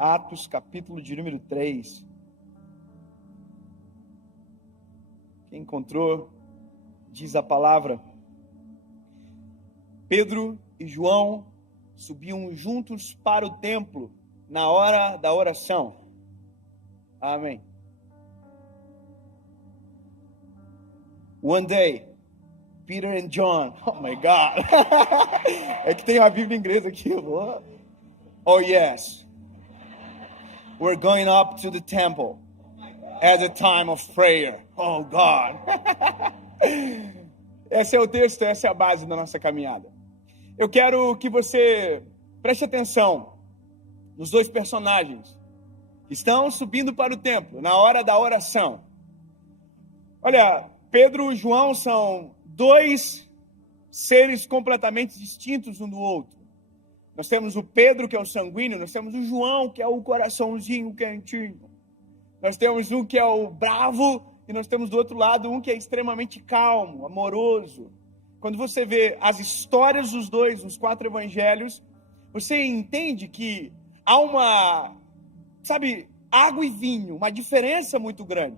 Atos, capítulo de número 3. Quem encontrou, diz a palavra: Pedro e João subiam juntos para o templo na hora da oração. Amém. One day, Peter and John. Oh my God. É que tem uma Bíblia em inglês aqui. Oh yes. We're going up to the temple at a time of prayer. Oh God. Esse é o texto, essa é a base da nossa caminhada. Eu quero que você preste atenção nos dois personagens que estão subindo para o templo na hora da oração. Olha, Pedro e João são dois seres completamente distintos um do outro. Nós temos o Pedro, que é o sanguíneo, nós temos o João, que é o coraçãozinho quentinho. Nós temos um que é o bravo, e nós temos do outro lado um que é extremamente calmo, amoroso. Quando você vê as histórias dos dois, nos 4 evangelhos, você entende que há uma, água e vinho, uma diferença muito grande.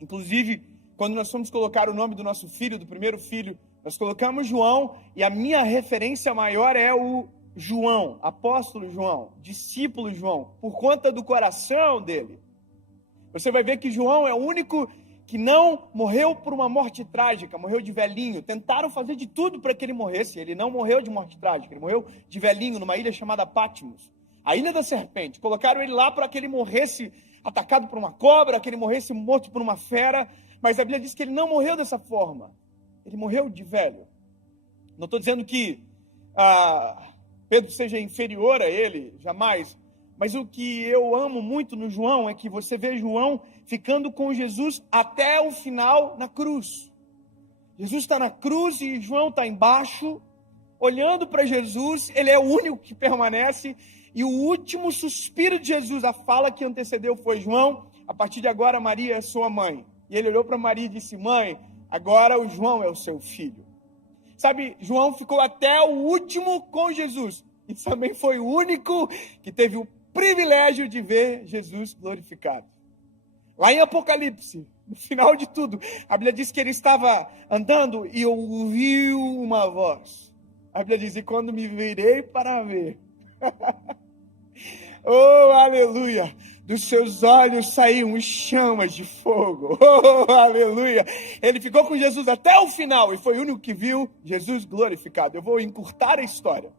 Inclusive, quando nós fomos colocar o nome do nosso filho, do primeiro filho, nós colocamos João, e a minha referência maior é o João, apóstolo João, discípulo João, por conta do coração dele. Você vai ver que João é o único que não morreu por uma morte trágica, morreu de velhinho. Tentaram fazer de tudo para que ele morresse. Ele não morreu de morte trágica, ele morreu de velhinho numa ilha chamada Patmos, a ilha da serpente. Colocaram ele lá para que ele morresse atacado por uma cobra, que ele morresse morto por uma fera, mas a Bíblia diz que ele não morreu dessa forma. Ele morreu de velho. Não estou dizendo que Pedro seja inferior a ele, jamais. Mas o que eu amo muito no João é que você vê João ficando com Jesus até o final na cruz. Jesus está na cruz e João está embaixo, olhando para Jesus. Ele é o único que permanece. E o último suspiro de Jesus, a fala que antecedeu foi: João, a partir de agora Maria é sua mãe. E ele olhou para Maria e disse: mãe, agora o João é o seu filho. João ficou até o último com Jesus. E também foi o único que teve o privilégio de ver Jesus glorificado. Lá em Apocalipse, no final de tudo, a Bíblia diz que ele estava andando e ouviu uma voz. A Bíblia diz: e quando me virei para ver, oh, aleluia, dos seus olhos saíam chamas de fogo. Oh, aleluia. Ele ficou com Jesus até o final e foi o único que viu Jesus glorificado. Eu vou encurtar a história.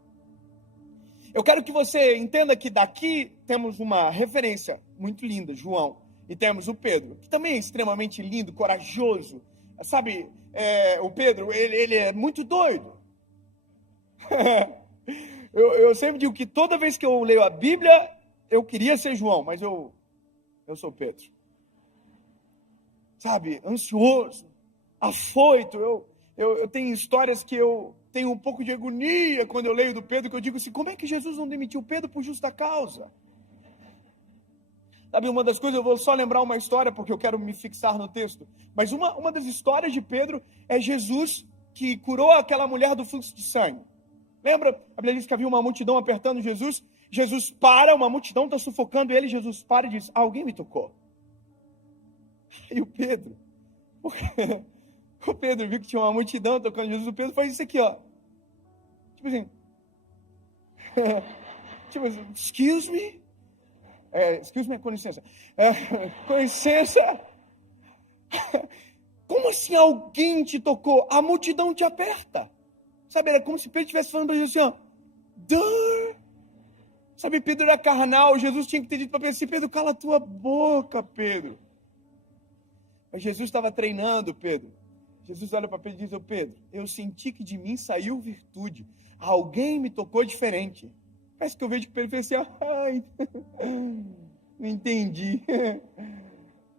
Eu quero que você entenda que daqui temos uma referência muito linda, João, e temos o Pedro, que também é extremamente lindo, corajoso. O Pedro, ele é muito doido. Eu sempre digo que toda vez que eu leio a Bíblia, eu queria ser João, mas eu sou Pedro. Ansioso, afoito. Eu tenho histórias que eu tenho um pouco de agonia quando eu leio do Pedro, que eu digo assim: como é que Jesus não demitiu Pedro por justa causa? Uma das coisas, eu vou só lembrar uma história, porque eu quero me fixar no texto, mas uma das histórias de Pedro é Jesus que curou aquela mulher do fluxo de sangue. Lembra? A Bíblia diz que havia uma multidão apertando Jesus. Jesus para, uma multidão está sufocando ele. Jesus para e diz: alguém me tocou. E o Pedro viu que tinha uma multidão tocando Jesus. O Pedro faz isso aqui, ó. Excuse me. Excuse me, com licença. Com licença. Como assim alguém te tocou? A multidão te aperta. Era como se Pedro estivesse falando para Jesus assim, ó. Pedro era carnal. Jesus tinha que ter dito para Pedro assim: Pedro, cala a tua boca, Pedro. Mas Jesus estava treinando Pedro. Jesus olha para Pedro e diz: Pedro, eu senti que de mim saiu virtude. Alguém me tocou diferente. Parece que eu vejo que Pedro fez assim: ai, não entendi.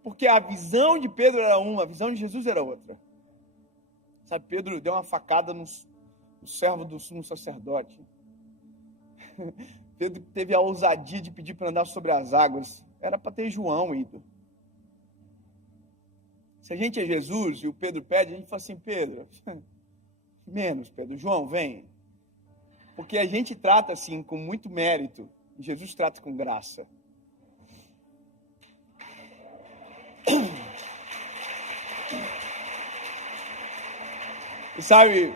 Porque a visão de Pedro era uma, a visão de Jesus era outra. Pedro deu uma facada no servo do sumo sacerdote. Pedro teve a ousadia de pedir para andar sobre as águas. Era para ter João ido. Se a gente é Jesus e o Pedro pede, a gente fala assim: Pedro, menos, Pedro. João, vem. Porque a gente trata assim, com muito mérito, Jesus trata com graça. E sabe,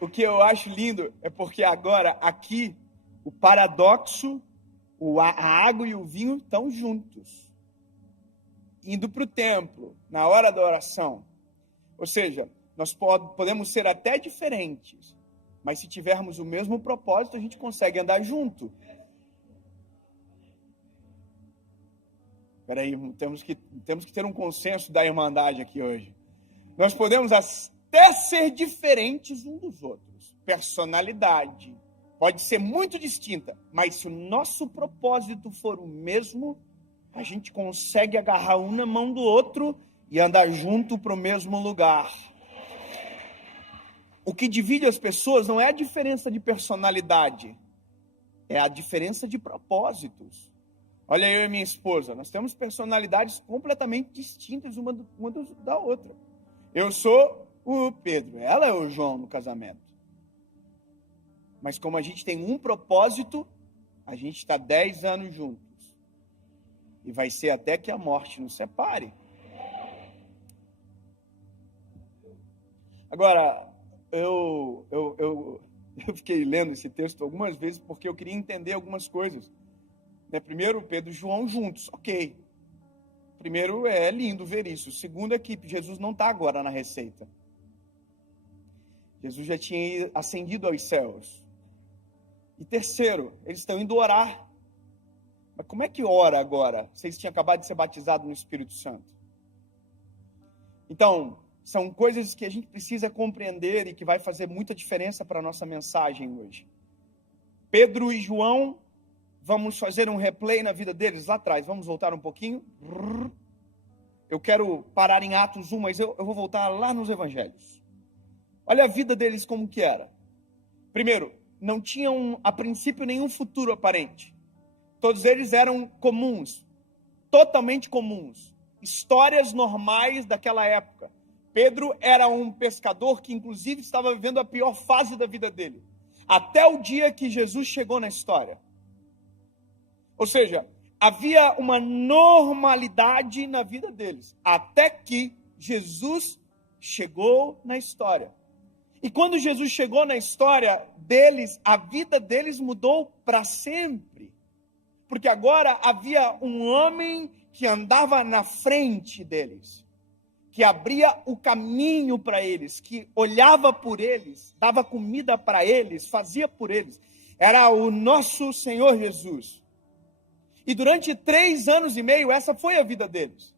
o que eu acho lindo é porque agora, aqui, o paradoxo, a água e o vinho estão juntos. Indo para o templo, na hora da oração. Ou seja, nós podemos ser até diferentes, mas se tivermos o mesmo propósito, a gente consegue andar junto. Espera aí, temos que ter um consenso da irmandade aqui hoje. Nós podemos até ser diferentes uns dos outros. Personalidade pode ser muito distinta, mas se o nosso propósito for o mesmo, a gente consegue agarrar um na mão do outro e andar junto para o mesmo lugar. O que divide as pessoas não é a diferença de personalidade, é a diferença de propósitos. Olha, eu e minha esposa, nós temos personalidades completamente distintas uma da outra. Eu sou o Pedro, ela é o João no casamento. Mas como a gente tem um propósito, a gente está 10 anos juntos. E vai ser até que a morte nos separe. Agora, eu fiquei lendo esse texto algumas vezes porque eu queria entender algumas coisas. Primeiro, Pedro e João juntos, ok. Primeiro, é lindo ver isso. Segundo é que Jesus não está agora na receita. Jesus já tinha ascendido aos céus. E terceiro, eles estão indo orar. Mas como é que ora agora? Vocês tinham acabado de ser batizados no Espírito Santo. Então, são coisas que a gente precisa compreender e que vai fazer muita diferença para a nossa mensagem hoje. Pedro e João, vamos fazer um replay na vida deles lá atrás. Vamos voltar um pouquinho. Eu quero parar em Atos 1, mas eu vou voltar lá nos Evangelhos. Olha a vida deles como que era. Primeiro, não tinham a princípio nenhum futuro aparente. Todos eles eram comuns, totalmente comuns. Histórias normais daquela época. Pedro era um pescador que inclusive estava vivendo a pior fase da vida dele. Até o dia que Jesus chegou na história. Ou seja, havia uma normalidade na vida deles, até que Jesus chegou na história. E quando Jesus chegou na história deles, a vida deles mudou para sempre. Porque agora havia um homem que andava na frente deles, que abria o caminho para eles, que olhava por eles, dava comida para eles, fazia por eles. Era o nosso Senhor Jesus. E durante 3 anos e meio, essa foi a vida deles.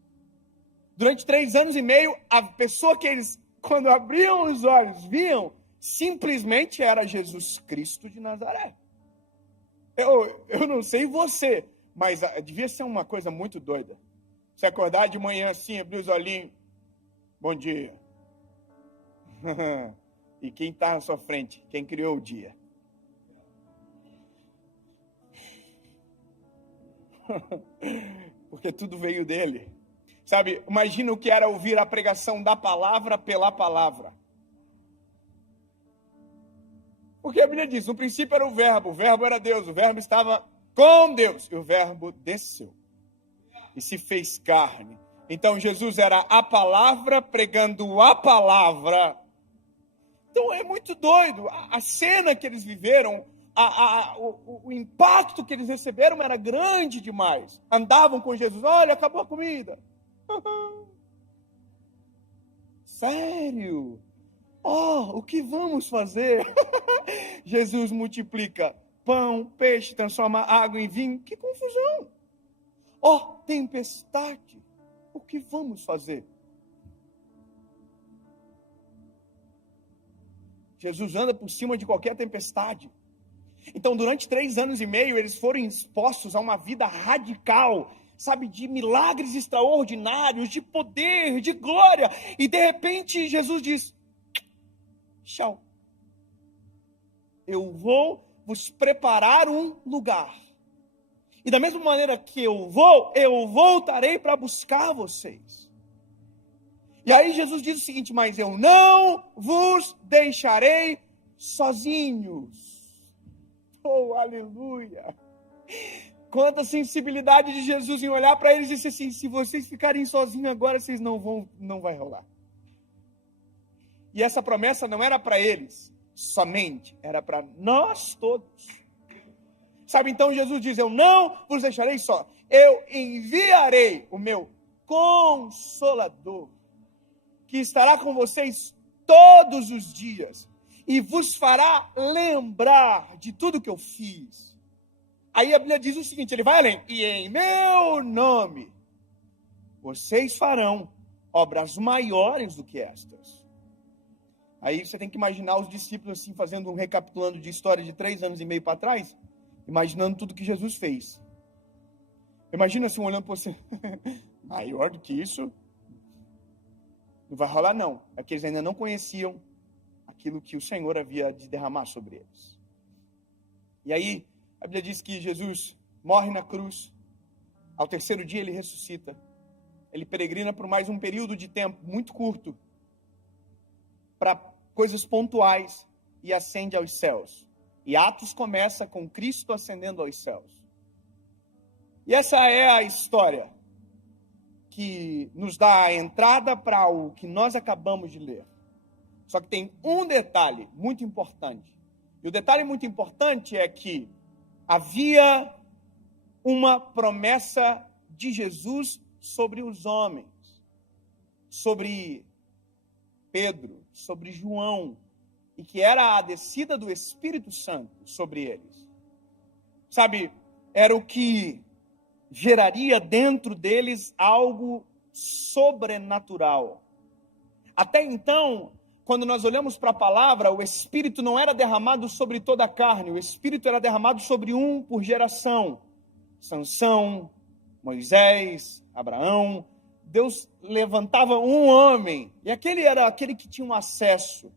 Durante 3 anos e meio, a pessoa que eles, quando abriam os olhos, viam, simplesmente era Jesus Cristo de Nazaré. Eu não sei você, mas devia ser uma coisa muito doida. Você acordar de manhã assim, abrir os olhinhos, bom dia. E quem está na sua frente? Quem criou o dia? Porque tudo veio dele. Sabe, imagina o que era ouvir a pregação da palavra pela palavra. Porque a Bíblia diz, no princípio era o verbo era Deus, o verbo estava com Deus, e o verbo desceu e se fez carne. Então Jesus era a palavra pregando a palavra. Então é muito doido, a cena que eles viveram, o impacto que eles receberam era grande demais. Andavam com Jesus, olha, acabou a comida. Sério? O que vamos fazer? Jesus multiplica pão, peixe, transforma água em vinho. Que confusão! Tempestade. O que vamos fazer? Jesus anda por cima de qualquer tempestade. Então, durante 3 anos e meio, eles foram expostos a uma vida radical, sabe, de milagres extraordinários, de poder, de glória. E, de repente, Jesus diz, tchau. Eu vou vos preparar um lugar. E da mesma maneira que eu voltarei para buscar vocês. E aí Jesus diz o seguinte, mas eu não vos deixarei sozinhos. Oh, aleluia! quanta sensibilidade de Jesus em olhar para eles e dizer assim, se vocês ficarem sozinhos agora, vocês não vai rolar. E essa promessa não era para eles somente, era para nós todos. Sabe, então Jesus diz, eu não vos deixarei só, eu enviarei o meu Consolador, que estará com vocês todos os dias, e vos fará lembrar de tudo que eu fiz. Aí a Bíblia diz o seguinte, ele vai além, e em meu nome, vocês farão obras maiores do que estas. Aí você tem que imaginar os discípulos assim, fazendo um recapitulando de história de 3 anos e meio para trás, imaginando tudo que Jesus fez. Imagina assim, olhando para você, maior do que isso, não vai rolar não. É que eles ainda não conheciam aquilo que o Senhor havia de derramar sobre eles. E aí, a Bíblia diz que Jesus morre na cruz, ao 3º dia ele ressuscita, ele peregrina por mais um período de tempo muito curto, para coisas pontuais, e ascende aos céus. E Atos começa com Cristo ascendendo aos céus. E essa é a história que nos dá a entrada para o que nós acabamos de ler. Só que tem um detalhe muito importante. E o detalhe muito importante é que havia uma promessa de Jesus sobre os homens, sobre Pedro, sobre João, e que era a descida do Espírito Santo sobre eles. Sabe, era o que geraria dentro deles algo sobrenatural. Até então, quando nós olhamos para a palavra, o Espírito não era derramado sobre toda a carne, o Espírito era derramado sobre um por geração. Sansão, Moisés, Abraão. Deus levantava um homem, e aquele era aquele que tinha um acesso.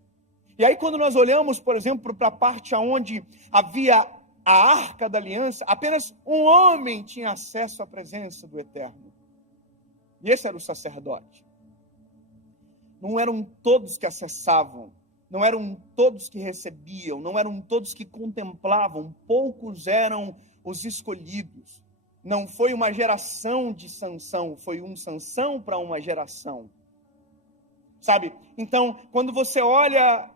E aí quando nós olhamos, por exemplo, para a parte onde havia a Arca da Aliança, apenas um homem tinha acesso à presença do Eterno. E esse era o sacerdote. Não eram todos que acessavam, não eram todos que recebiam, não eram todos que contemplavam, poucos eram os escolhidos. Não foi uma geração de Sansão, foi um Sansão para uma geração. Sabe? Então, quando você olha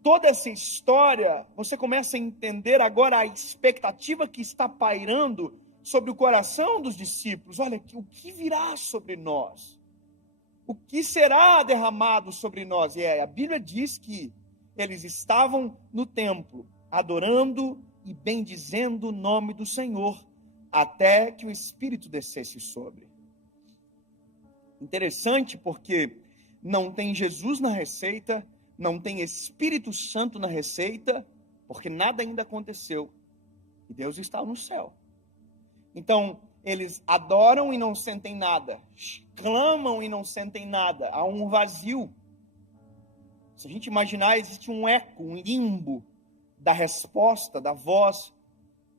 toda essa história, você começa a entender agora a expectativa que está pairando sobre o coração dos discípulos. Olha, o que virá sobre nós? O que será derramado sobre nós? E a Bíblia diz que eles estavam no templo, adorando e bendizendo o nome do Senhor, até que o Espírito descesse sobre. Interessante porque não tem Jesus na receita, não tem Espírito Santo na receita, porque nada ainda aconteceu. E Deus está no céu. Então, eles adoram e não sentem nada, clamam e não sentem nada, há um vazio. Se a gente imaginar, existe um eco, um limbo da resposta, da voz.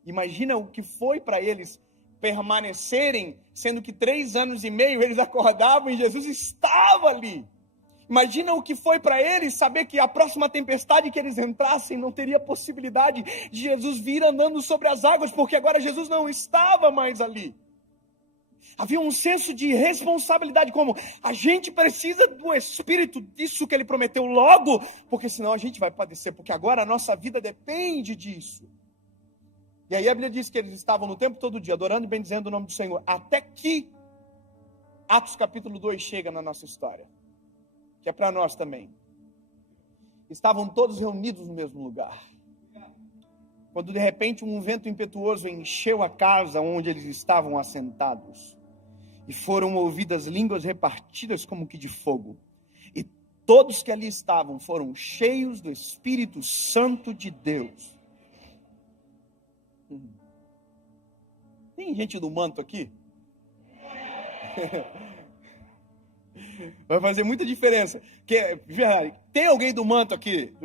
Imagina o que foi para eles permanecerem, sendo que 3 anos e meio eles acordavam e Jesus estava ali. Imagina o que foi para eles saber que a próxima tempestade que eles entrassem não teria possibilidade de Jesus vir andando sobre as águas, porque agora Jesus não estava mais ali. Havia um senso de responsabilidade, como a gente precisa do Espírito, disso que ele prometeu logo, porque senão a gente vai padecer, porque agora a nossa vida depende disso. E aí a Bíblia diz que eles estavam no tempo todo dia, adorando e bendizendo o nome do Senhor, até que Atos capítulo 2 chega na nossa história, que é para nós também. Estavam todos reunidos no mesmo lugar. Quando de repente um vento impetuoso encheu a casa onde eles estavam assentados, e foram ouvidas línguas repartidas como que de fogo. E todos que ali estavam foram cheios do Espírito Santo de Deus. Tem gente do manto aqui? Vai fazer muita diferença. Tem alguém do manto aqui?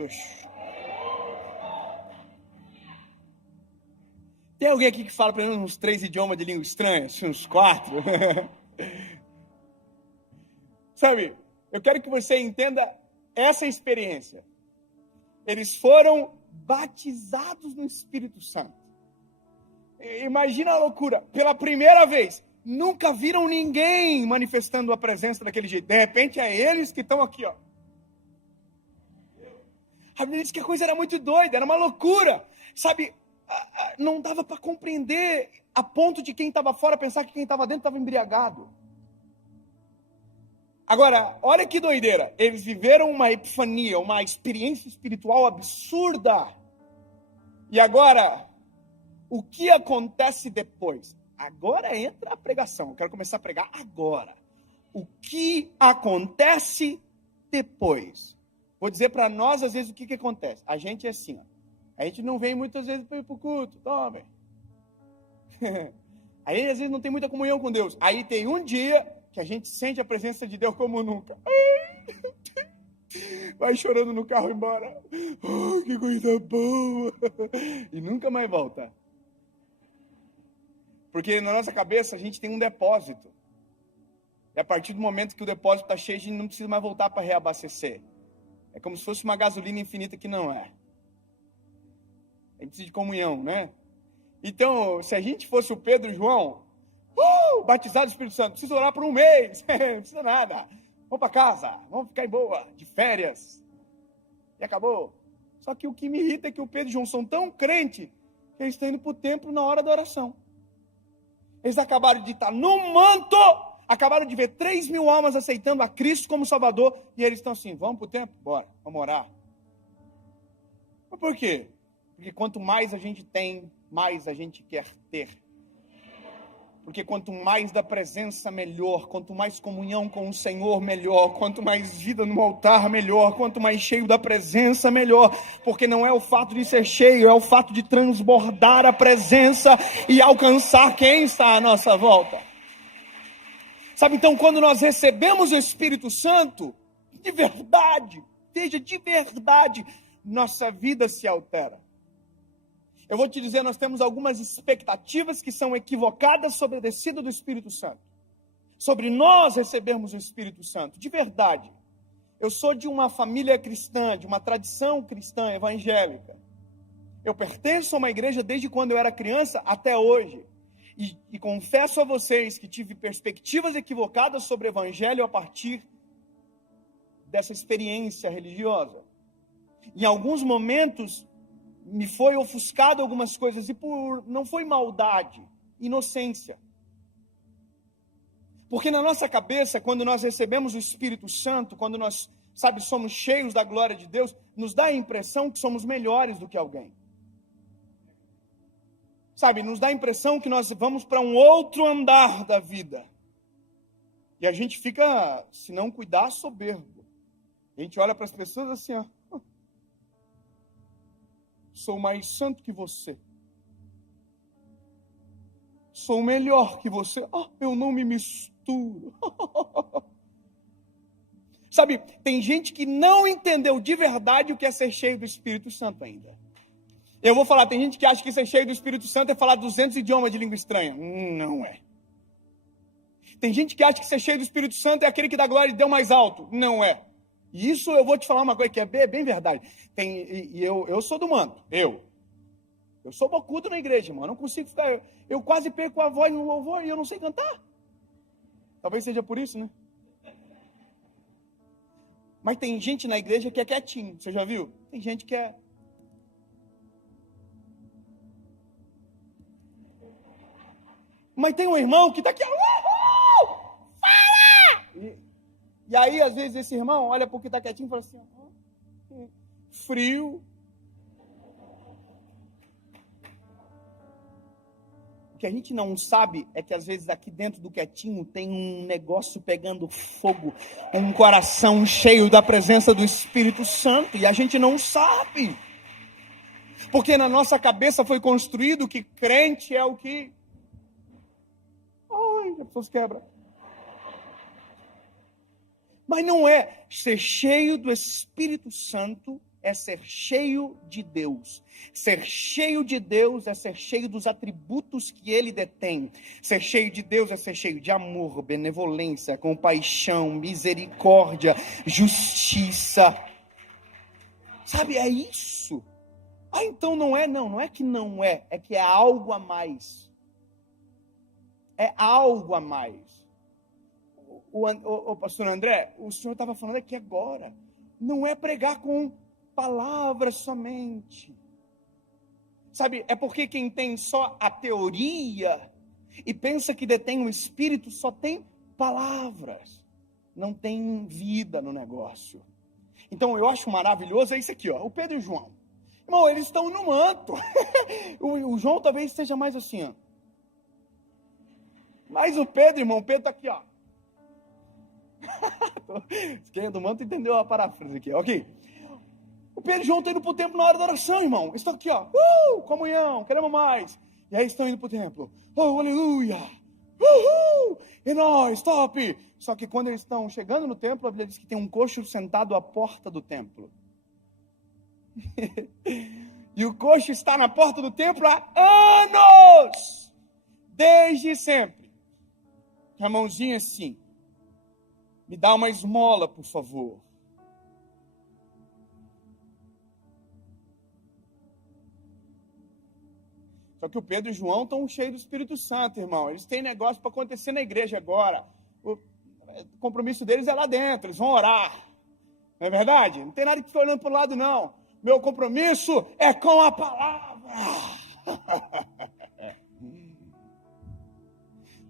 Tem alguém aqui que fala pelo menos uns 3 idiomas de língua estranha? Uns 4? Sabe, eu quero que você entenda essa experiência. Eles foram batizados no Espírito Santo. Imagina a loucura. Pela primeira vez, nunca viram ninguém manifestando a presença daquele jeito. De repente, é eles que estão aqui, ó. A Bíblia diz que a coisa era muito doida, era uma loucura. Sabe, não dava para compreender a ponto de quem estava fora pensar que quem estava dentro estava embriagado. Agora, olha que doideira. Eles viveram uma epifania, uma experiência espiritual absurda. E agora, o que acontece depois? Agora entra a pregação. Eu quero começar a pregar agora. O que acontece depois? Vou dizer para nós, às vezes, o que acontece. A gente é assim, ó. A gente não vem muitas vezes para ir para o culto. Tome. Aí, às vezes, não tem muita comunhão com Deus. Aí tem um dia que a gente sente a presença de Deus como nunca. Vai chorando no carro embora. Oh, que coisa boa. E nunca mais volta. Porque na nossa cabeça a gente tem um depósito. E a partir do momento que o depósito está cheio, a gente não precisa mais voltar para reabastecer. É como se fosse uma gasolina infinita que não é. A gente precisa de comunhão, né? Então, se a gente fosse o Pedro e João, batizado do Espírito Santo, precisa orar por um mês, não precisa nada. Vamos para casa, vamos ficar em boa, de férias. E acabou. Só que o que me irrita é que o Pedro e João são tão crentes que eles estão indo para o templo na hora da oração. Eles acabaram de estar no manto, acabaram de ver 3.000 almas aceitando a Cristo como Salvador, e eles estão assim, vamos para o templo? Bora, vamos orar. Mas por quê? Porque quanto mais a gente tem, mais a gente quer ter. Porque quanto mais da presença, melhor. Quanto mais comunhão com o Senhor, melhor. Quanto mais vida no altar, melhor. Quanto mais cheio da presença, melhor. Porque não é o fato de ser cheio, é o fato de transbordar a presença e alcançar quem está à nossa volta. Sabe, então, quando nós recebemos o Espírito Santo, de verdade, veja, de verdade, nossa vida se altera. Eu vou te dizer, nós temos algumas expectativas que são equivocadas sobre a descida do Espírito Santo. Sobre nós recebermos o Espírito Santo, de verdade. Eu sou de uma família cristã, de uma tradição cristã evangélica. Eu pertenço a uma igreja desde quando eu era criança até hoje. E confesso a vocês que tive perspectivas equivocadas sobre o evangelho a partir dessa experiência religiosa. Em alguns momentos, me foi ofuscado algumas coisas, e não foi maldade, inocência. Porque na nossa cabeça, quando nós recebemos o Espírito Santo, quando nós, somos cheios da glória de Deus, nos dá a impressão que somos melhores do que alguém. Nos dá a impressão que nós vamos para um outro andar da vida. E a gente fica, se não cuidar, soberbo. A gente olha para as pessoas assim, ó. Sou mais santo que você. Sou melhor que você. Eu não me misturo. Tem gente que não entendeu de verdade o que é ser cheio do Espírito Santo ainda. Eu vou falar, tem gente que acha que ser cheio do Espírito Santo é falar 200 idiomas de língua estranha. Não é. Tem gente que acha que ser cheio do Espírito Santo é aquele que dá glória e deu mais alto. Não é. E isso eu vou te falar uma coisa que é bem verdade. Eu sou do manto. Eu sou bocudo na igreja, irmão. Eu não consigo ficar... Eu quase perco a voz no louvor e eu não sei cantar. Talvez seja por isso, né? Mas tem gente na igreja que é quietinho. Você já viu? Tem gente que é... Mas tem um irmão que está aqui... Fala! E aí, às vezes, esse irmão olha para o que está quietinho e fala assim... Frio. O que a gente não sabe é que, às vezes, aqui dentro do quietinho tem um negócio pegando fogo, um coração cheio da presença do Espírito Santo, e a gente não sabe. Porque na nossa cabeça foi construído que crente é o que... Ai, as pessoas quebram. Mas não é. Ser cheio do Espírito Santo é ser cheio de Deus. Ser cheio de Deus é ser cheio dos atributos que Ele detém. Ser cheio de Deus é ser cheio de amor, benevolência, compaixão, misericórdia, justiça. É isso. Ah, então não é? Não é que não é, é que é algo a mais. É algo a mais. O pastor André, o senhor estava falando aqui agora, não é pregar com palavras somente. Sabe, é porque quem tem só a teoria e pensa que detém o Espírito só tem palavras, não tem vida no negócio. Então eu acho maravilhoso, é isso aqui, ó, o Pedro e o João. Irmão, eles estão no manto. o João talvez esteja mais assim, ó. Mas o Pedro, irmão, o Pedro está aqui, ó. Quem é do manto entendeu a paráfrase aqui, ok? O Pedro e o João estão indo para o templo na hora da oração, irmão. Eles estão aqui, ó. Comunhão, queremos mais. E aí estão indo para o templo. Oh, aleluia. E nós, top. Só que quando eles estão chegando no templo, a Bíblia diz que tem um coxo sentado à porta do templo. E o coxo está na porta do templo há anos. Desde sempre. Com a mãozinha assim. Me dá uma esmola, por favor. Só que o Pedro e o João estão cheios do Espírito Santo, irmão. Eles têm negócio para acontecer na igreja agora. O compromisso deles é lá dentro, eles vão orar. Não é verdade? Não tem nada que ficar olhando para o lado, não. Meu compromisso é com a palavra.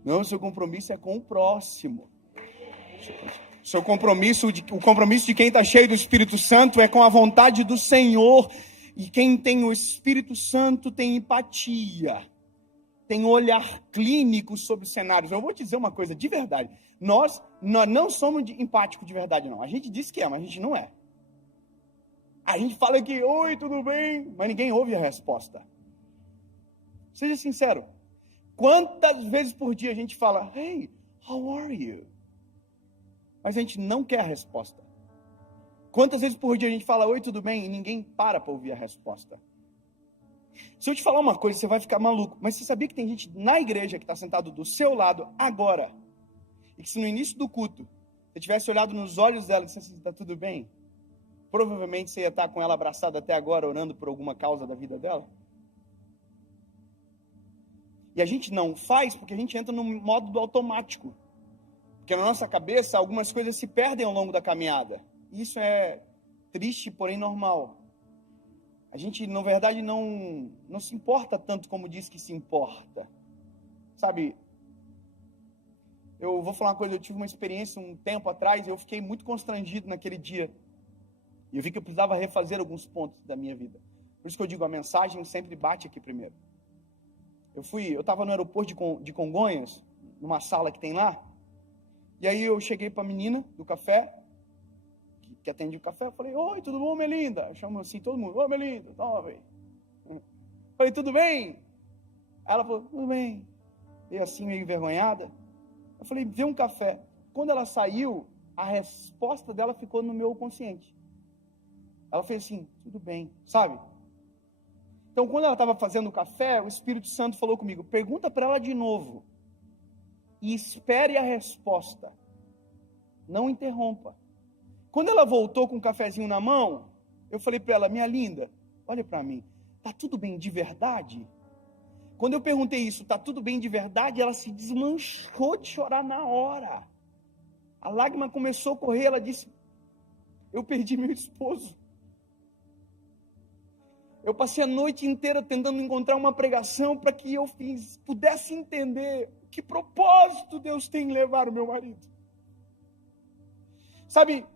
Não, seu compromisso é com o próximo. O compromisso de quem está cheio do Espírito Santo é com a vontade do Senhor. E quem tem o Espírito Santo tem empatia, tem olhar clínico sobre os cenários. Eu vou te dizer uma coisa de verdade. Nós não somos empáticos de verdade, não. A gente diz que é, mas a gente não é. A gente fala que, oi, tudo bem? Mas ninguém ouve a resposta. Seja sincero. Quantas vezes por dia a gente fala, hey, how are you? Mas a gente não quer a resposta. Quantas vezes por dia a gente fala, oi, tudo bem? E ninguém para ouvir a resposta. Se eu te falar uma coisa, você vai ficar maluco. Mas você sabia que tem gente na igreja que está sentado do seu lado agora? E que se no início do culto, você tivesse olhado nos olhos dela e dissesse assim, está tudo bem? Provavelmente você ia estar com ela abraçada até agora, orando por alguma causa da vida dela. E a gente não faz porque a gente entra no modo do automático. Porque na nossa cabeça, algumas coisas se perdem ao longo da caminhada. Isso é triste, porém normal. A gente, na verdade, não se importa tanto como diz que se importa. Sabe, eu vou falar uma coisa, eu tive uma experiência um tempo atrás, eu fiquei muito constrangido naquele dia. E eu vi que eu precisava refazer alguns pontos da minha vida. Por isso que eu digo, a mensagem sempre bate aqui primeiro. Eu estava no aeroporto de Congonhas, numa sala que tem lá, e aí eu cheguei para a menina do café, que atende o café, eu falei, oi, tudo bom, Melinda? Eu chamo assim todo mundo, oi, Melinda, toma, velho. Falei, tudo bem? Aí ela falou, tudo bem. E assim, meio envergonhada. Eu falei, vê um café. Quando ela saiu, a resposta dela ficou no meu consciente. Ela fez assim, tudo bem, sabe? Então, quando ela estava fazendo o café, o Espírito Santo falou comigo, pergunta para ela de novo. E espere a resposta. Não interrompa. Quando ela voltou com um cafezinho na mão, eu falei para ela, minha linda, olha para mim, tá tudo bem de verdade? Quando eu perguntei isso, tá tudo bem de verdade? Ela se desmanchou de chorar na hora. A lágrima começou a correr, ela disse, eu perdi meu esposo. Eu passei a noite inteira tentando encontrar uma pregação para que eu pudesse entender que propósito Deus tem em levar o meu marido. Sabe,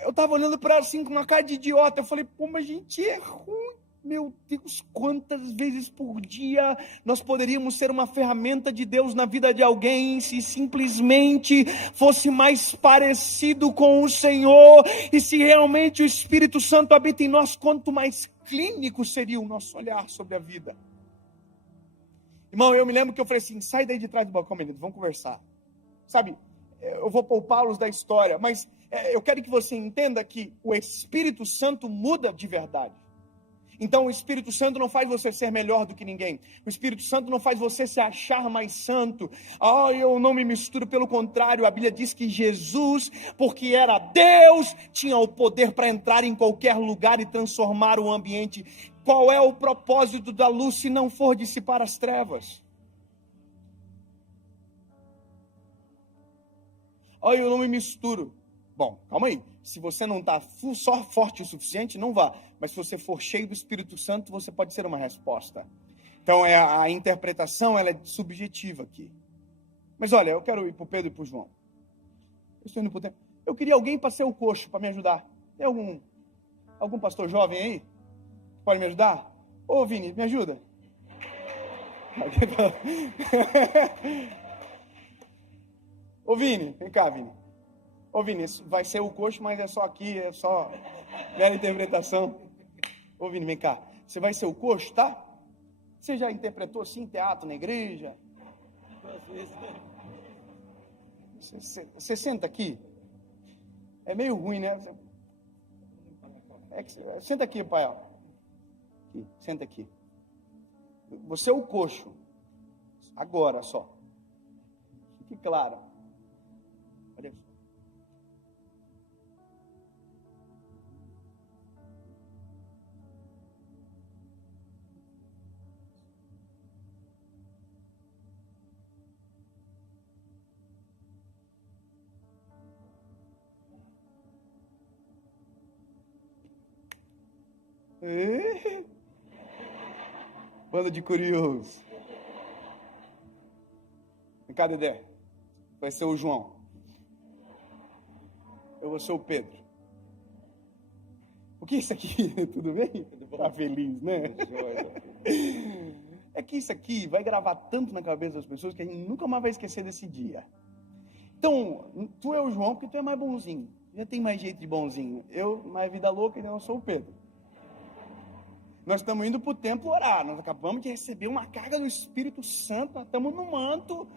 eu estava olhando para ela assim com uma cara de idiota. Eu falei, pô, mas a gente é ruim. Meu Deus, quantas vezes por dia nós poderíamos ser uma ferramenta de Deus na vida de alguém se simplesmente fosse mais parecido com o Senhor e se realmente o Espírito Santo habita em nós, quanto mais clínico seria o nosso olhar sobre a vida. Irmão, eu me lembro que eu falei assim, sai daí de trás do balcão, menino, vamos conversar. Sabe, eu vou poupá-los da história, mas eu quero que você entenda que o Espírito Santo muda de verdade. Então o Espírito Santo não faz você ser melhor do que ninguém. O Espírito Santo não faz você se achar mais santo. Eu não me misturo, pelo contrário, a Bíblia diz que Jesus, porque era Deus, tinha o poder para entrar em qualquer lugar e transformar o ambiente. Qual é o propósito da luz se não for dissipar as trevas? Eu não me misturo. Bom, calma aí. Se você não está só forte o suficiente, não vá. Mas se você for cheio do Espírito Santo, você pode ser uma resposta. Então, a interpretação ela é subjetiva aqui. Mas olha, eu quero ir para o Pedro e para o João. Eu queria alguém para ser o coxo, para me ajudar. Tem algum pastor jovem aí? Pode me ajudar? Ô, Vini, me ajuda. Ô, Vini, vem cá, Vini. Ô, Vini, vai ser o coxo, mas é só aqui, é só mera interpretação. Ô, Vini, vem cá. Você vai ser o coxo, tá? Você já interpretou assim teatro na igreja? Você senta aqui. É meio ruim, né? Senta aqui, pai. Aqui, senta aqui. Você é o coxo. Agora só. Fique claro. Olha. Banda de curiosos. Vem cá, Dedé. Vai ser o João. Eu vou ser o Pedro. O que é isso aqui? Tudo bem? Tá feliz, né? É que isso aqui vai gravar tanto na cabeça das pessoas que a gente nunca mais vai esquecer desse dia. Então, tu é o João porque tu é mais bonzinho. Já tem mais jeito de bonzinho. Eu, mais vida louca, então eu sou o Pedro. Nós estamos indo para o templo orar. Nós acabamos de receber uma carga do Espírito Santo. Nós estamos no manto.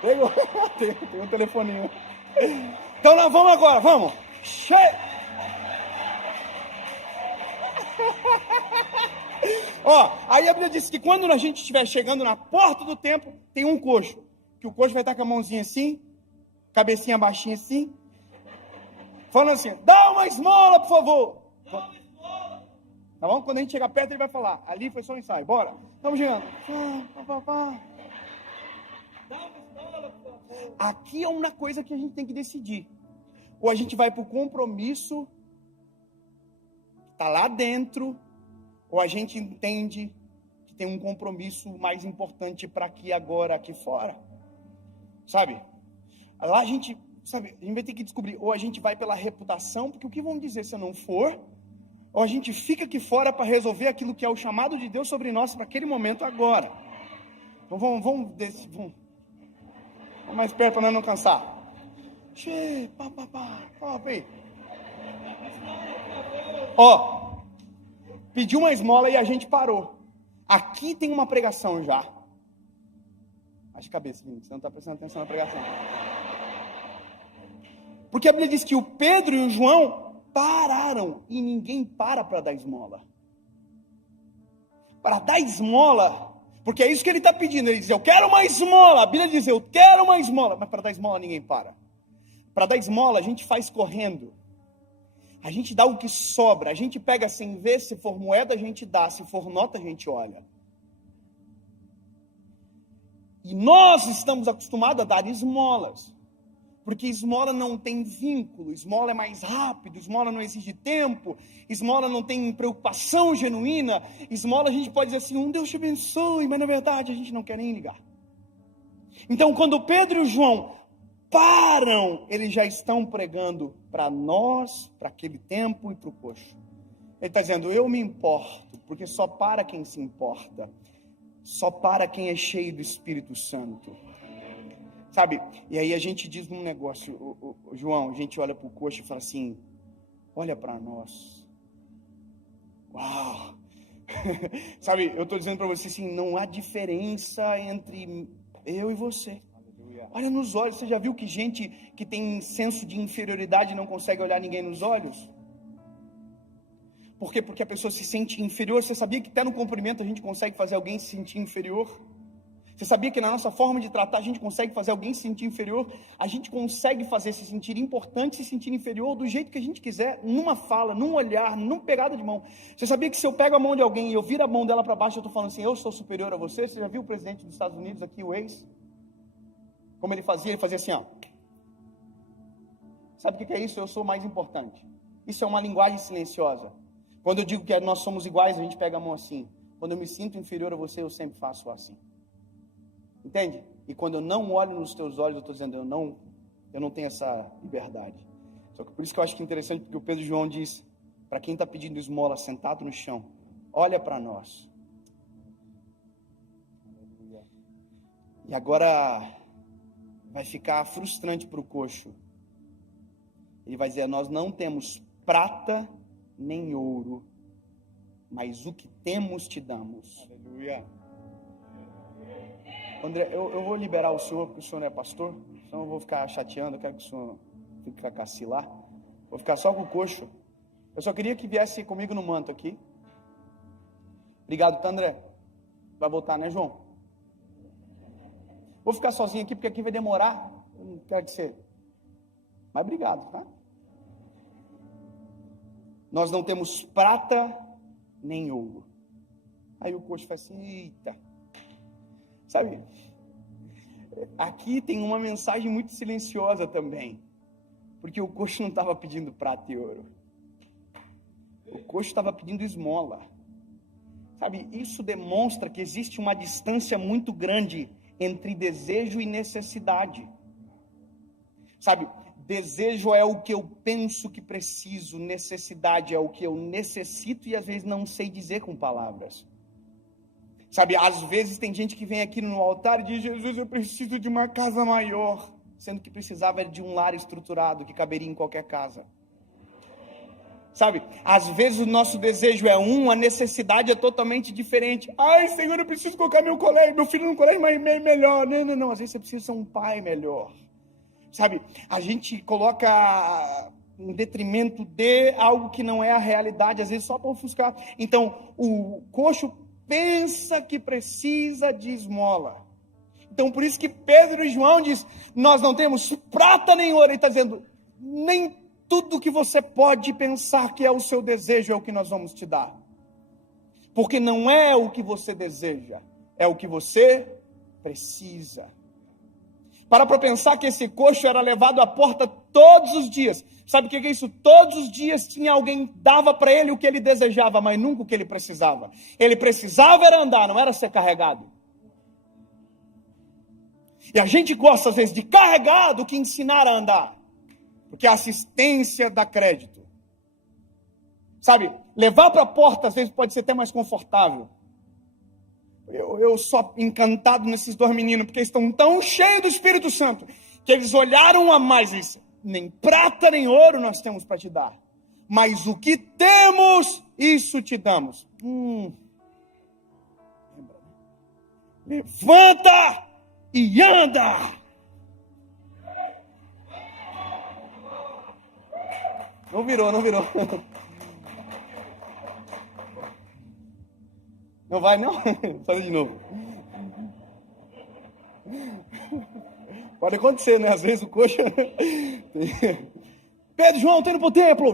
Pegou. Tem um telefoninho. Então nós vamos agora, vamos. Aí a Bíblia diz que quando a gente estiver chegando na porta do templo, tem um coxo. Que o coxo vai estar com a mãozinha assim, cabecinha baixinha assim, falando assim, dá uma esmola, por favor. Dá uma esmola. Tá bom? Quando a gente chegar perto, ele vai falar, ali foi só um ensaio, bora. Estamos chegando. Dá uma esmola, por favor. Aqui é uma coisa que a gente tem que decidir. Ou a gente vai para o compromisso, está lá dentro, ou a gente entende que tem um compromisso mais importante para aqui agora, aqui fora. Sabe? Lá a gente vai ter que descobrir, ou a gente vai pela reputação, porque o que vão dizer se eu não for, ou a gente fica aqui fora para resolver aquilo que é o chamado de Deus sobre nós para aquele momento agora. Então vamos mais perto para nós não cansar. Pediu uma esmola e a gente parou. Aqui tem uma pregação já. Baixa a cabeça, você não está prestando atenção na pregação. Porque a Bíblia diz que o Pedro e o João pararam e ninguém para dar esmola. Para dar esmola, porque é isso que ele está pedindo. Ele diz, eu quero uma esmola. A Bíblia diz, eu quero uma esmola. Mas para dar esmola ninguém para. Para dar esmola a gente faz correndo. A gente dá o que sobra. A gente pega sem ver, se for moeda a gente dá, se for nota a gente olha. E nós estamos acostumados a dar esmolas. Porque esmola não tem vínculo, esmola é mais rápido, esmola não exige tempo, esmola não tem preocupação genuína, esmola a gente pode dizer assim, Deus te abençoe, mas na verdade a gente não quer nem ligar. Então quando Pedro e João param, eles já estão pregando para nós, para aquele tempo e para o coxo. Ele está dizendo, eu me importo, porque só para quem se importa, só para quem é cheio do Espírito Santo. Sabe, e aí a gente diz um negócio, João, a gente olha para o coxo e fala assim, olha para nós. Uau! Sabe, eu estou dizendo para você assim, não há diferença entre eu e você. Olha nos olhos, você já viu que gente que tem senso de inferioridade não consegue olhar ninguém nos olhos? Por quê? Porque a pessoa se sente inferior. Você sabia que até no cumprimento a gente consegue fazer alguém se sentir inferior? Você sabia que na nossa forma de tratar a gente consegue fazer alguém se sentir inferior? A gente consegue fazer se sentir importante, se sentir inferior do jeito que a gente quiser, numa fala, num olhar, numa pegada de mão. Você sabia que se eu pego a mão de alguém e eu viro a mão dela para baixo, eu estou falando assim, eu sou superior a você? Você já viu o presidente dos Estados Unidos aqui, o ex? Como ele fazia? Ele fazia assim, ó. Sabe o que é isso? Eu sou mais importante. Isso é uma linguagem silenciosa. Quando eu digo que nós somos iguais, a gente pega a mão assim. Quando eu me sinto inferior a você, eu sempre faço assim. Entende? E quando eu não olho nos teus olhos, eu estou dizendo, eu não tenho essa liberdade. Só que por isso que eu acho que é interessante, porque o Pedro João diz, para quem está pedindo esmola sentado no chão, olha para nós. E agora vai ficar frustrante para o coxo. Ele vai dizer, nós não temos prata nem ouro, mas o que temos te damos. Aleluia. André, eu vou liberar o senhor, porque o senhor não é pastor, senão eu vou ficar chateando, eu quero que o senhor fique com a lá. Vou ficar só com o coxo. Eu só queria que viesse comigo no manto aqui. Obrigado, tá, André? Vai voltar, né, João? Vou ficar sozinho aqui, porque aqui vai demorar. Eu não quero que você... Mas obrigado, tá? Nós não temos prata nem ouro. Aí o coxo faz assim, eita. Sabe, aqui tem uma mensagem muito silenciosa também. Porque o coxo não estava pedindo prata e ouro. O coxo estava pedindo esmola. Sabe, isso demonstra que existe uma distância muito grande entre desejo e necessidade. Sabe, desejo é o que eu penso que preciso, necessidade é o que eu necessito e às vezes não sei dizer com palavras. Sabe, às vezes tem gente que vem aqui no altar e diz, Jesus, eu preciso de uma casa maior, sendo que precisava de um lar estruturado que caberia em qualquer casa. Sabe, às vezes o nosso desejo é a necessidade é totalmente diferente. Ai, Senhor, eu preciso colocar meu filho num colégio melhor. Não, às vezes você precisa ser um pai melhor. Sabe, a gente coloca em detrimento de algo que não é a realidade, às vezes só para ofuscar. Então, o coxo pensa que precisa de esmola. Então, por isso que Pedro e João diz, nós não temos prata nem ouro. Ele está dizendo, nem tudo que você pode pensar que é o seu desejo é o que nós vamos te dar. Porque não é o que você deseja, é o que você precisa. Para pensar que esse coxo era levado à porta todos os dias. Sabe o que é isso? Todos os dias tinha alguém, dava para ele o que ele desejava, mas nunca o que ele precisava. Ele precisava era andar, não era ser carregado. E a gente gosta às vezes de carregar do que ensinar a andar. Porque a assistência dá crédito. Sabe, levar para a porta às vezes pode ser até mais confortável. Eu sou encantado nesses dois meninos, porque eles estão tão cheios do Espírito Santo, que eles olharam a mais isso. Nem prata nem ouro nós temos para te dar, mas o que temos, isso te damos. Levanta e anda. Não virou. Não vai, não? Faz de novo. Pode acontecer, né? Às vezes o coxa... Pedro, João, tô indo pro templo.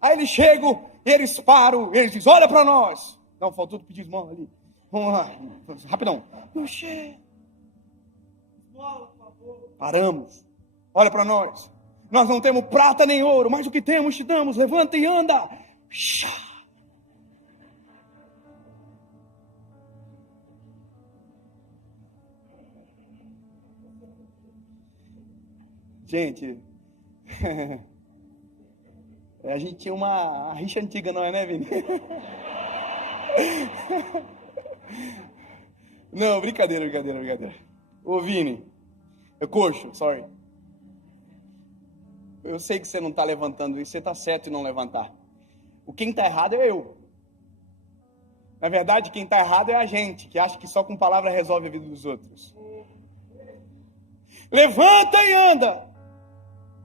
Aí eles chegam, eles param, eles dizem, olha para nós. Não, faltou tu pedir esmola ali. Vamos lá, rapidão. Paramos. Olha para nós. Nós não temos prata nem ouro, mas o que temos te damos. Levanta e anda. Gente, a gente tinha uma rixa antiga, não é, né, Vini? Não, brincadeira. Ô, Vini, coxo, sorry. Eu sei que você não está levantando isso, você está certo em não levantar. Quem está errado é eu. Na verdade, quem está errado é a gente, que acha que só com palavra resolve a vida dos outros. Levanta e anda.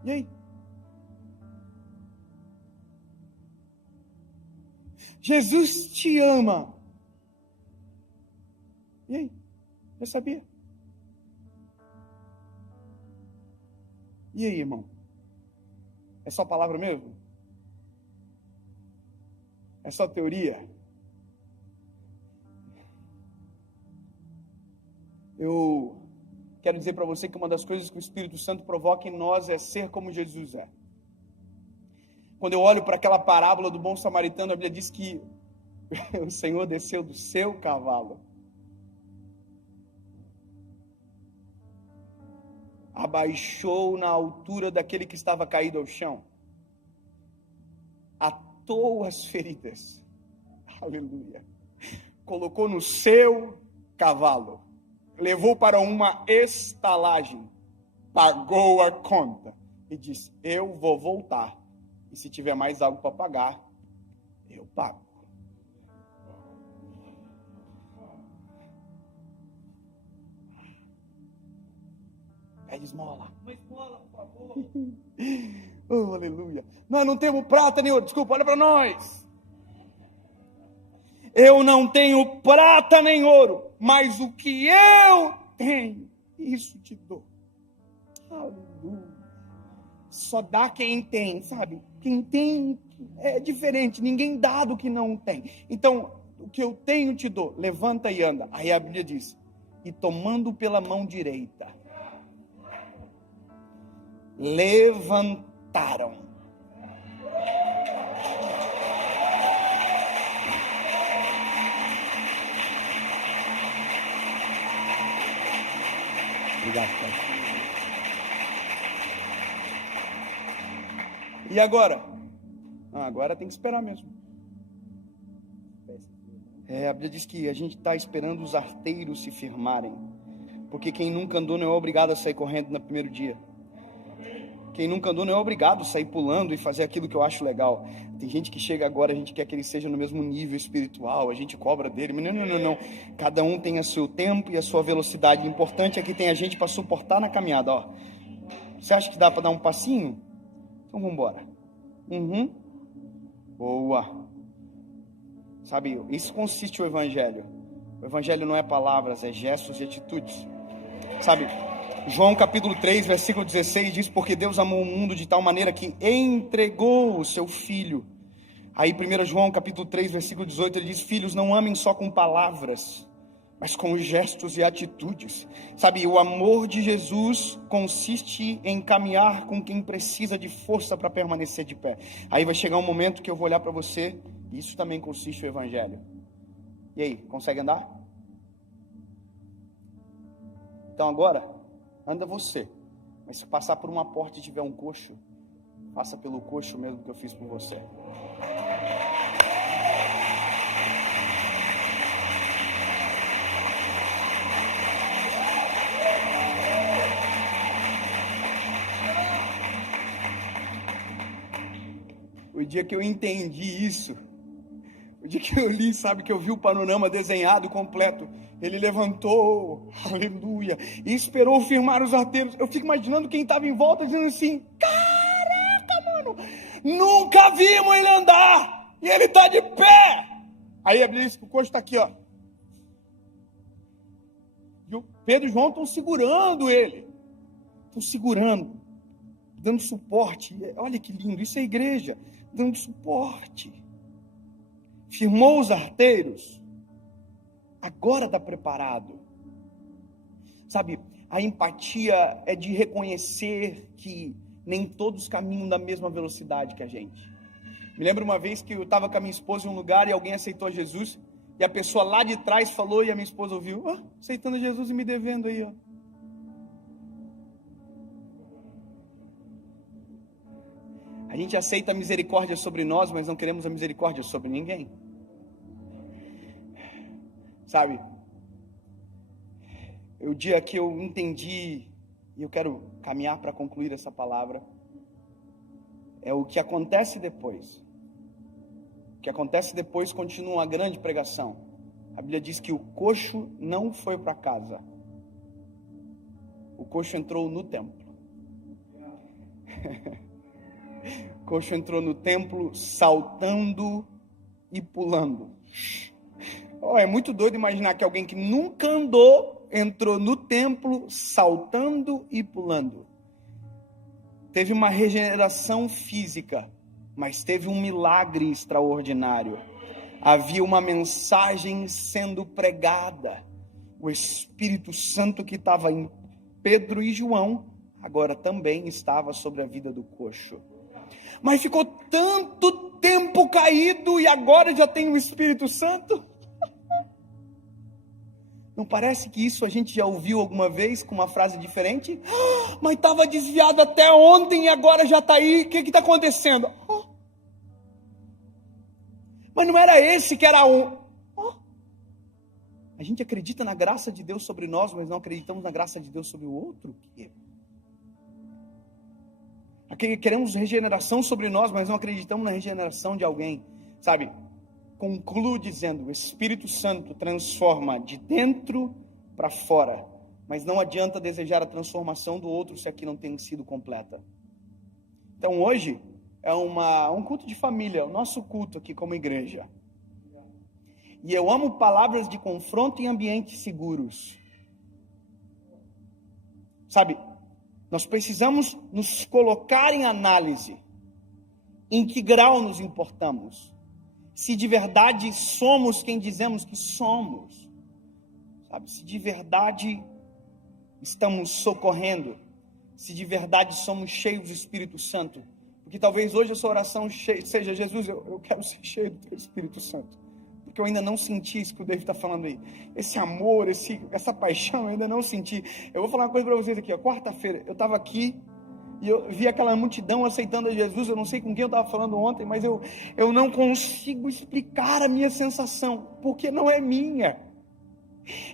E aí? Jesus te ama. E aí? Já sabia? E aí, irmão? É só palavra mesmo? É só teoria? Eu quero dizer para você que uma das coisas que o Espírito Santo provoca em nós é ser como Jesus é. Quando eu olho para aquela parábola do bom samaritano, a Bíblia diz que o Senhor desceu do seu cavalo, abaixou na altura daquele que estava caído ao chão, atou as feridas, aleluia, colocou no seu cavalo, levou para uma estalagem, pagou a conta e disse: eu vou voltar, e se tiver mais algo para pagar, eu pago. Pede esmola. Uma esmola, por favor. Oh, aleluia. Nós não temos prata nem ouro. Desculpa, olha para nós. Eu não tenho prata nem ouro, mas o que eu tenho, isso te dou. Aleluia. Só dá quem tem, sabe? Quem tem é diferente. Ninguém dá do que não tem. Então, o que eu tenho te dou. Levanta e anda. Aí a Bíblia diz: e tomando pela mão direita, levantaram. Obrigado, Pai. E agora? Agora tem que esperar mesmo. A Bíblia diz que a gente está esperando os arteiros se firmarem, porque quem nunca andou não é obrigado a sair correndo no primeiro dia. Quem nunca andou não é obrigado a sair pulando e fazer aquilo que eu acho legal. Tem gente que chega agora, a gente quer que ele seja no mesmo nível espiritual, a gente cobra dele, mas não. Cada um tem o seu tempo e a sua velocidade. O importante é que tem a gente para suportar na caminhada. Ó. Você acha que dá para dar um passinho? Então vamos embora. Boa. Sabe, isso consiste o Evangelho. O Evangelho não é palavras, é gestos e atitudes. Sabe, João capítulo 3, versículo 16 diz: porque Deus amou o mundo de tal maneira que entregou o seu Filho. Aí 1 João capítulo 3, versículo 18, ele diz: filhos, não amem só com palavras, mas com gestos e atitudes. Sabe, o amor de Jesus consiste em caminhar com quem precisa de força para permanecer de pé. Aí vai chegar um momento que eu vou olhar para você, e isso também consiste no Evangelho. E aí, consegue andar? Então agora, anda você. Mas se passar por uma porta e tiver um coxo, passa pelo coxo mesmo que eu fiz por você. O dia que eu entendi isso, o dia que eu li, sabe, que eu vi o panorama desenhado completo, ele levantou, aleluia, e esperou firmar os arteiros. Eu fico imaginando quem estava em volta dizendo assim: caraca, mano, nunca vimos ele andar, e ele está de pé. Aí a Bíblia diz que o coxo está aqui, ó. E o Pedro e João estão segurando ele, estão segurando, dando suporte. Olha que lindo, isso é igreja, dando suporte. Firmou os arteiros, agora está preparado. Sabe, a empatia é de reconhecer que nem todos caminham da mesma velocidade que a gente. Me lembro uma vez que eu estava com a minha esposa em um lugar e alguém aceitou Jesus, e a pessoa lá de trás falou, e a minha esposa ouviu: aceitando Jesus e me devendo aí, ó. A gente aceita a misericórdia sobre nós, mas não queremos a misericórdia sobre ninguém. Sabe, o dia que eu entendi, e eu quero caminhar para concluir essa palavra, é o que acontece depois. O que acontece depois continua uma grande pregação. A Bíblia diz que o coxo não foi para casa. O coxo entrou no templo. O coxo entrou no templo saltando e pulando. Oh, é muito doido imaginar que alguém que nunca andou, entrou no templo saltando e pulando. Teve uma regeneração física, mas teve um milagre extraordinário. Havia uma mensagem sendo pregada. O Espírito Santo que estava em Pedro e João, agora também estava sobre a vida do coxo. Mas ficou tanto tempo caído e agora já tem o Espírito Santo? Não parece que isso a gente já ouviu alguma vez com uma frase diferente? Ah, mas estava desviado até ontem e agora já está aí, o que está acontecendo? Ah, mas não era esse que era um... A gente acredita na graça de Deus sobre nós, mas não acreditamos na graça de Deus sobre o outro? Queremos regeneração sobre nós, mas não acreditamos na regeneração de alguém, sabe? Concluo dizendo, o Espírito Santo transforma de dentro para fora, mas não adianta desejar a transformação do outro se aqui não tem sido completa. Então hoje é um culto de família, o nosso culto aqui como igreja. E eu amo palavras de confronto em ambientes seguros. Sabe, nós precisamos nos colocar em análise. Em que grau nos importamos? Se de verdade somos quem dizemos que somos. Sabe, se de verdade estamos socorrendo. Se de verdade somos cheios do Espírito Santo. Porque talvez hoje a sua oração seja: Jesus, eu quero ser cheio do Teu Espírito Santo. Porque eu ainda não senti isso que o David está falando aí. Esse amor, essa paixão, eu ainda não senti. Eu vou falar uma coisa para vocês aqui. Quarta-feira, eu estava aqui e eu vi aquela multidão aceitando a Jesus. Eu não sei com quem eu estava falando ontem, mas eu não consigo explicar a minha sensação, porque não é minha.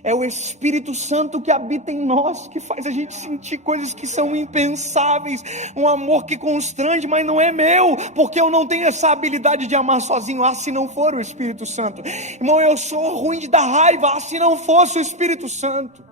É o Espírito Santo que habita em nós, que faz a gente sentir coisas que são impensáveis, um amor que constrange, mas não é meu, porque eu não tenho essa habilidade de amar sozinho. Se não for o Espírito Santo, irmão, eu sou ruim de dar raiva, se não fosse o Espírito Santo.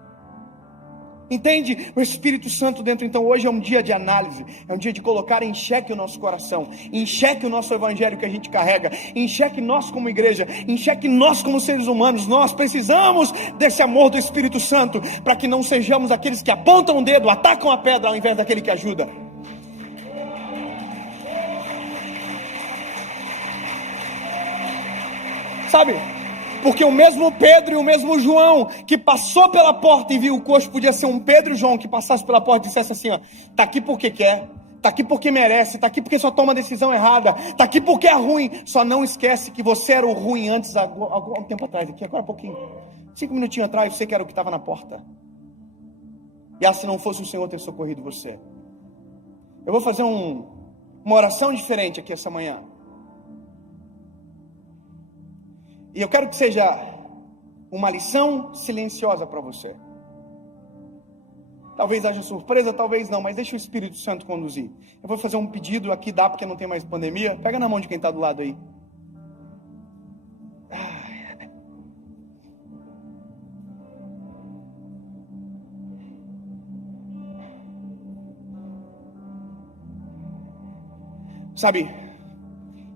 Entende? O Espírito Santo dentro. Então hoje é um dia de análise, é um dia de colocar em xeque o nosso coração, em xeque o nosso evangelho que a gente carrega, em xeque nós como igreja, em xeque nós como seres humanos. Nós precisamos desse amor do Espírito Santo, para que não sejamos aqueles que apontam o dedo, atacam a pedra, ao invés daquele que ajuda. Sabe? Porque o mesmo Pedro e o mesmo João que passou pela porta e viu o coxo, podia ser um Pedro e João que passasse pela porta e dissesse assim: ó, tá aqui porque quer, tá aqui porque merece, tá aqui porque só toma a decisão errada, tá aqui porque é ruim. Só não esquece que você era o ruim antes, algum tempo atrás, aqui agora há pouquinho, 5 minutinhos atrás, você que era o que estava na porta. E se não fosse o Senhor ter socorrido você. Eu vou fazer uma oração diferente aqui essa manhã. E eu quero que seja uma lição silenciosa para você. Talvez haja surpresa, talvez não, mas deixa o Espírito Santo conduzir. Eu vou fazer um pedido aqui, dá porque não tem mais pandemia. Pega na mão de quem está do lado aí. Sabe,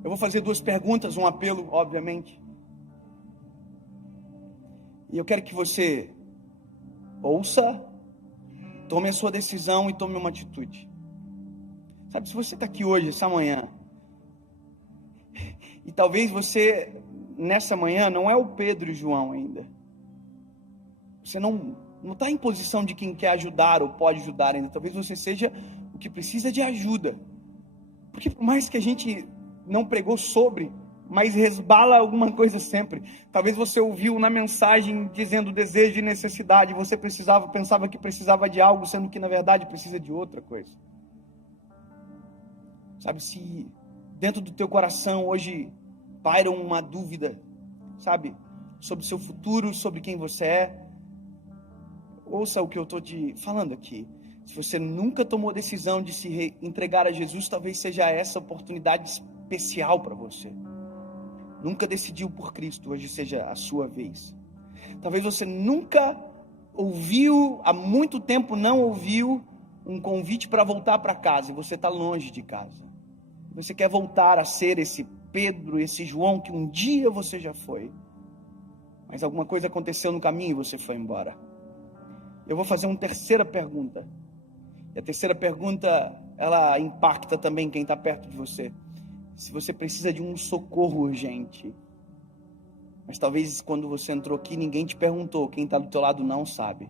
eu vou fazer 2 perguntas, um apelo, obviamente. E eu quero que você ouça, tome a sua decisão e tome uma atitude. Sabe, se você está aqui hoje, essa manhã, e talvez você, nessa manhã, não é o Pedro e João ainda. Você não está em posição de quem quer ajudar ou pode ajudar ainda. Talvez você seja o que precisa de ajuda. Porque por mais que a gente não pregou sobre, mas resbala alguma coisa sempre. Talvez você ouviu na mensagem dizendo desejo e necessidade, você pensava que precisava de algo, sendo que na verdade precisa de outra coisa. Sabe, se dentro do teu coração hoje paira uma dúvida, sabe, sobre o seu futuro, sobre quem você é, ouça o que eu estou te falando aqui. Se você nunca tomou a decisão de se entregar a Jesus, talvez seja essa oportunidade especial para você. Nunca decidiu por Cristo, hoje seja a sua vez. Talvez você nunca ouviu, há muito tempo não ouviu um convite para voltar para casa, e você está longe de casa. Você quer voltar a ser esse Pedro, esse João que um dia você já foi, mas alguma coisa aconteceu no caminho e você foi embora. Eu vou fazer uma terceira pergunta. E a terceira pergunta, ela impacta também quem está perto de você. Se você precisa de um socorro urgente, mas talvez quando você entrou aqui, ninguém te perguntou, quem está do teu lado não sabe.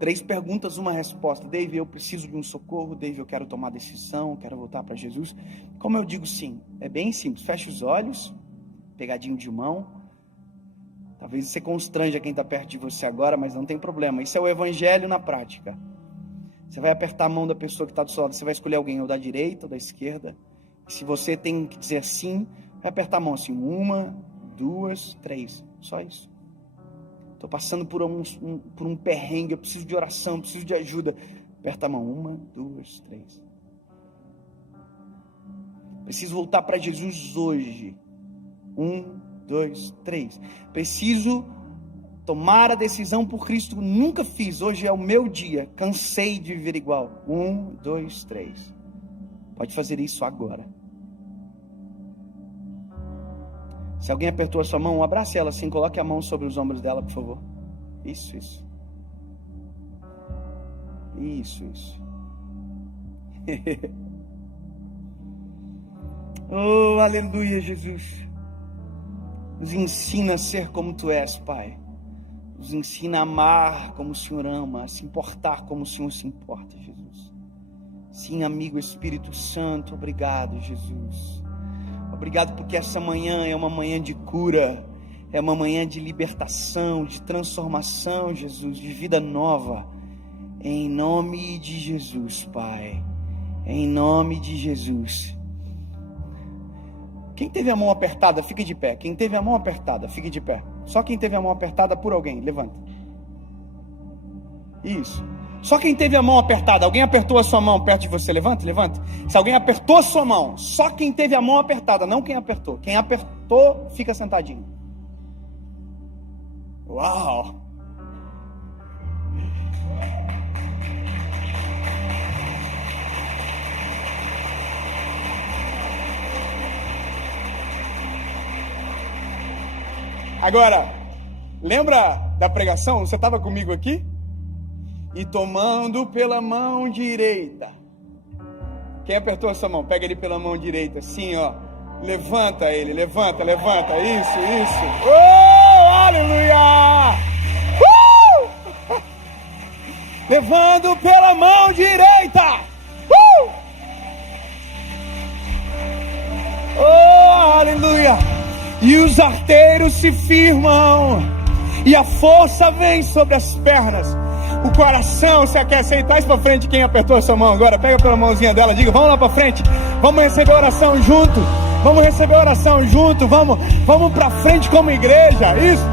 3 perguntas, uma resposta. Dave, eu preciso de um socorro. Dave, eu quero tomar decisão, quero voltar para Jesus. Como eu digo sim? É bem simples, fecha os olhos, pegadinho de mão. Talvez você constranja quem está perto de você agora, mas não tem problema. Isso é o evangelho na prática. Você vai apertar a mão da pessoa que está do seu lado, você vai escolher alguém ou da direita ou da esquerda. E se você tem que dizer sim, vai apertar a mão assim, 1, 2, 3, só isso. Estou passando por um perrengue, eu preciso de oração, preciso de ajuda. Aperta a mão, 1, 2, 3. Preciso voltar para Jesus hoje. 1, 2, 3. Preciso tomar a decisão por Cristo. Nunca fiz, hoje é o meu dia. Cansei de viver igual. 1, 2, 3. Pode fazer isso agora. Se alguém apertou a sua mão, abrace ela assim, coloque a mão sobre os ombros dela, por favor. Isso. Oh, aleluia, Jesus. Nos ensina a ser como Tu és, Pai. Nos ensina a amar como o Senhor ama, a se importar como o Senhor se importa, Jesus. Sim, amigo Espírito Santo, obrigado, Jesus. Obrigado porque essa manhã é uma manhã de cura, é uma manhã de libertação, de transformação, Jesus, de vida nova. Em nome de Jesus, Pai. Em nome de Jesus. Quem teve a mão apertada, fique de pé. Quem teve a mão apertada, fique de pé. Só quem teve a mão apertada por alguém, levanta. Isso. Só quem teve a mão apertada, alguém apertou a sua mão perto de você, levanta. Se alguém apertou a sua mão, só quem teve a mão apertada, não quem apertou. Quem apertou, fica sentadinho. Uau! Agora, lembra da pregação? Você estava comigo aqui? E tomando pela mão direita. Quem apertou essa mão? Pega ele pela mão direita, assim, ó. Levanta ele, levanta. Isso. Oh, aleluia! Levando pela mão direita. Oh, aleluia! E os arteiros se firmam. E a força vem sobre as pernas. O coração, você quer aceitar isso para frente? Quem apertou a sua mão agora, pega pela mãozinha dela, diga, vamos lá para frente, vamos receber a oração junto, vamos para frente como igreja, isso,